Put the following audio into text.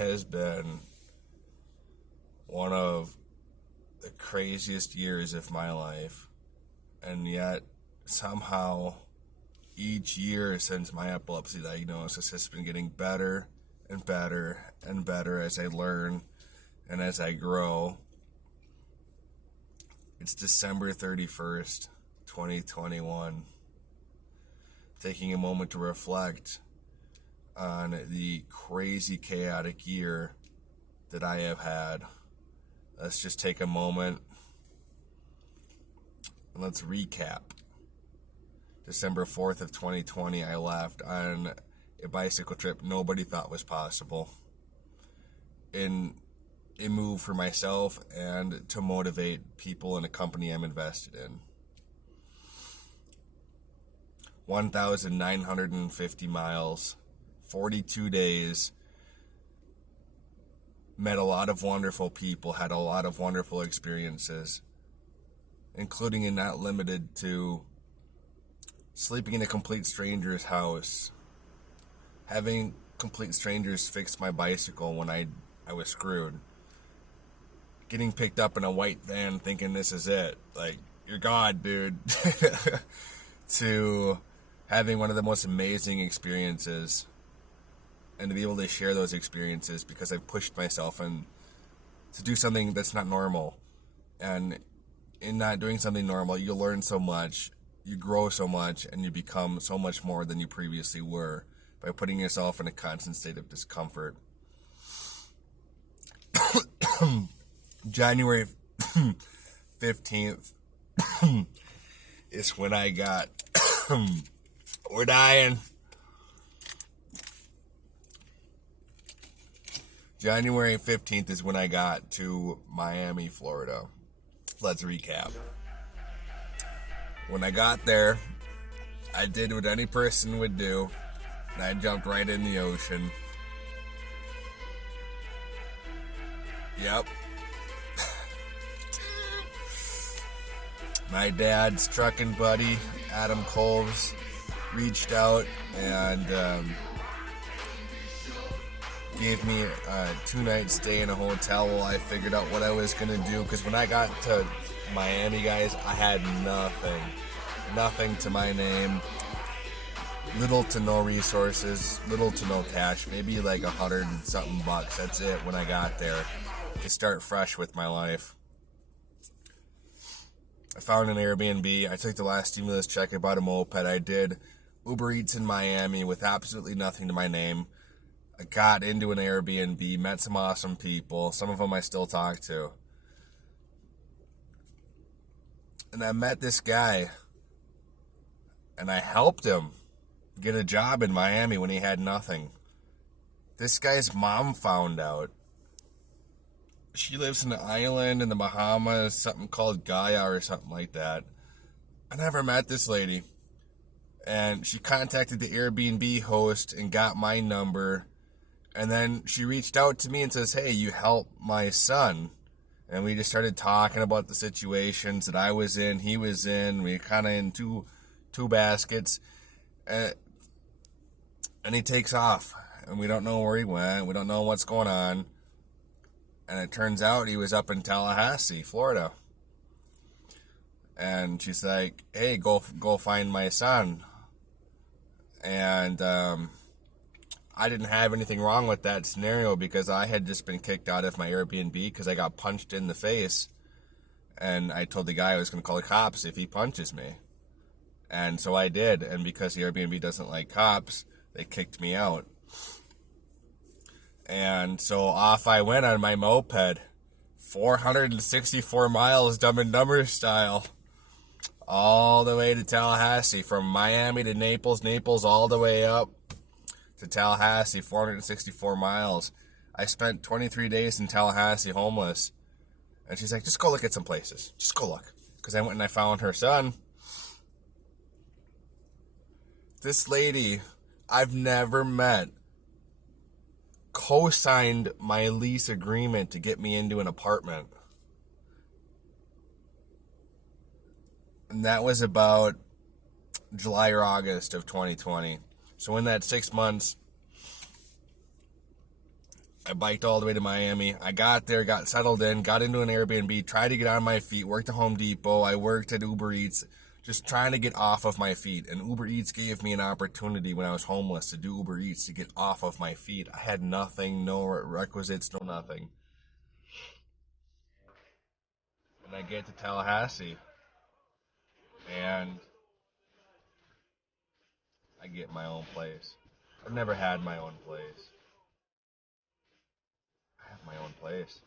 has been one of the craziest years of my life, and yet somehow each year since my epilepsy diagnosis has been getting better and better and better as I learn and as I grow. It's December 31st, 2021. Taking a moment to reflect on the crazy, chaotic year that I have had. Let's just take a moment and let's recap. December 4th of 2020, I left on a bicycle trip nobody thought was possible. In a move for myself and to motivate people in a company I'm invested in. 1,950 miles, 42 days, met a lot of wonderful people, had a lot of wonderful experiences, including and not limited to sleeping in a complete stranger's house, having complete strangers fix my bicycle when I was screwed, getting picked up in a white van thinking this is it, like, you're God, dude, to having one of the most amazing experiences, and to be able to share those experiences because I've pushed myself and to do something that's not normal. And in not doing something normal, you learn so much, you grow so much, and you become so much more than you previously were by putting yourself in a constant state of discomfort. January 15th is when I got... We're dying. January 15th is when I got to Miami, Florida. Let's recap. When I got there, I did what any person would do, and I jumped right in the ocean. Yep. My dad's trucking buddy, Adam Colves, reached out and gave me a 2-night stay in a hotel while I figured out what I was going to do. Because when I got to Miami, guys, I had nothing to my name, little to no resources, little to no cash, maybe like $100 and something bucks. That's it when I got there to start fresh with my life. I found an Airbnb. I took the last stimulus check. I bought a moped. I did Uber Eats in Miami with absolutely nothing to my name. I got into an Airbnb, met some awesome people. Some of them I still talk to. And I met this guy, and I helped him get a job in Miami when he had nothing. This guy's mom found out. She lives in an island in the Bahamas, something called Gaia or something like that. I never met this lady. And she contacted the Airbnb host and got my number. And then she reached out to me and says, hey, you help my son. And we just started talking about the situations that I was in, he was in. We were kind of in two baskets. And he takes off. And we don't know where he went. We don't know what's going on. And it turns out he was up in Tallahassee, Florida. And she's like, hey, go find my son. And I didn't have anything wrong with that scenario because I had just been kicked out of my Airbnb because I got punched in the face. And I told the guy I was going to call the cops if he punches me. And so I did. And because the Airbnb doesn't like cops, they kicked me out. And so off I went on my moped, 464 miles, Dumb and Dumber style, all the way to Tallahassee, from Miami to Naples, Naples all the way up to Tallahassee, 464 miles. I spent 23 days in Tallahassee homeless. And she's like, just go look at some places. Just go look. Because I went and I found her son. This lady I've never met co-signed my lease agreement to get me into an apartment. And that was about July or August of 2020. So in that 6 months, I biked all the way to Miami. I got there, got settled in, got into an Airbnb, tried to get on my feet, worked at Home Depot. I worked at Uber Eats, just trying to get off of my feet. And Uber Eats gave me an opportunity when I was homeless to do Uber Eats to get off of my feet. I had nothing, no requisites, no nothing. And I get to Tallahassee, and I get my own place. I've never had my own place. I have my own place.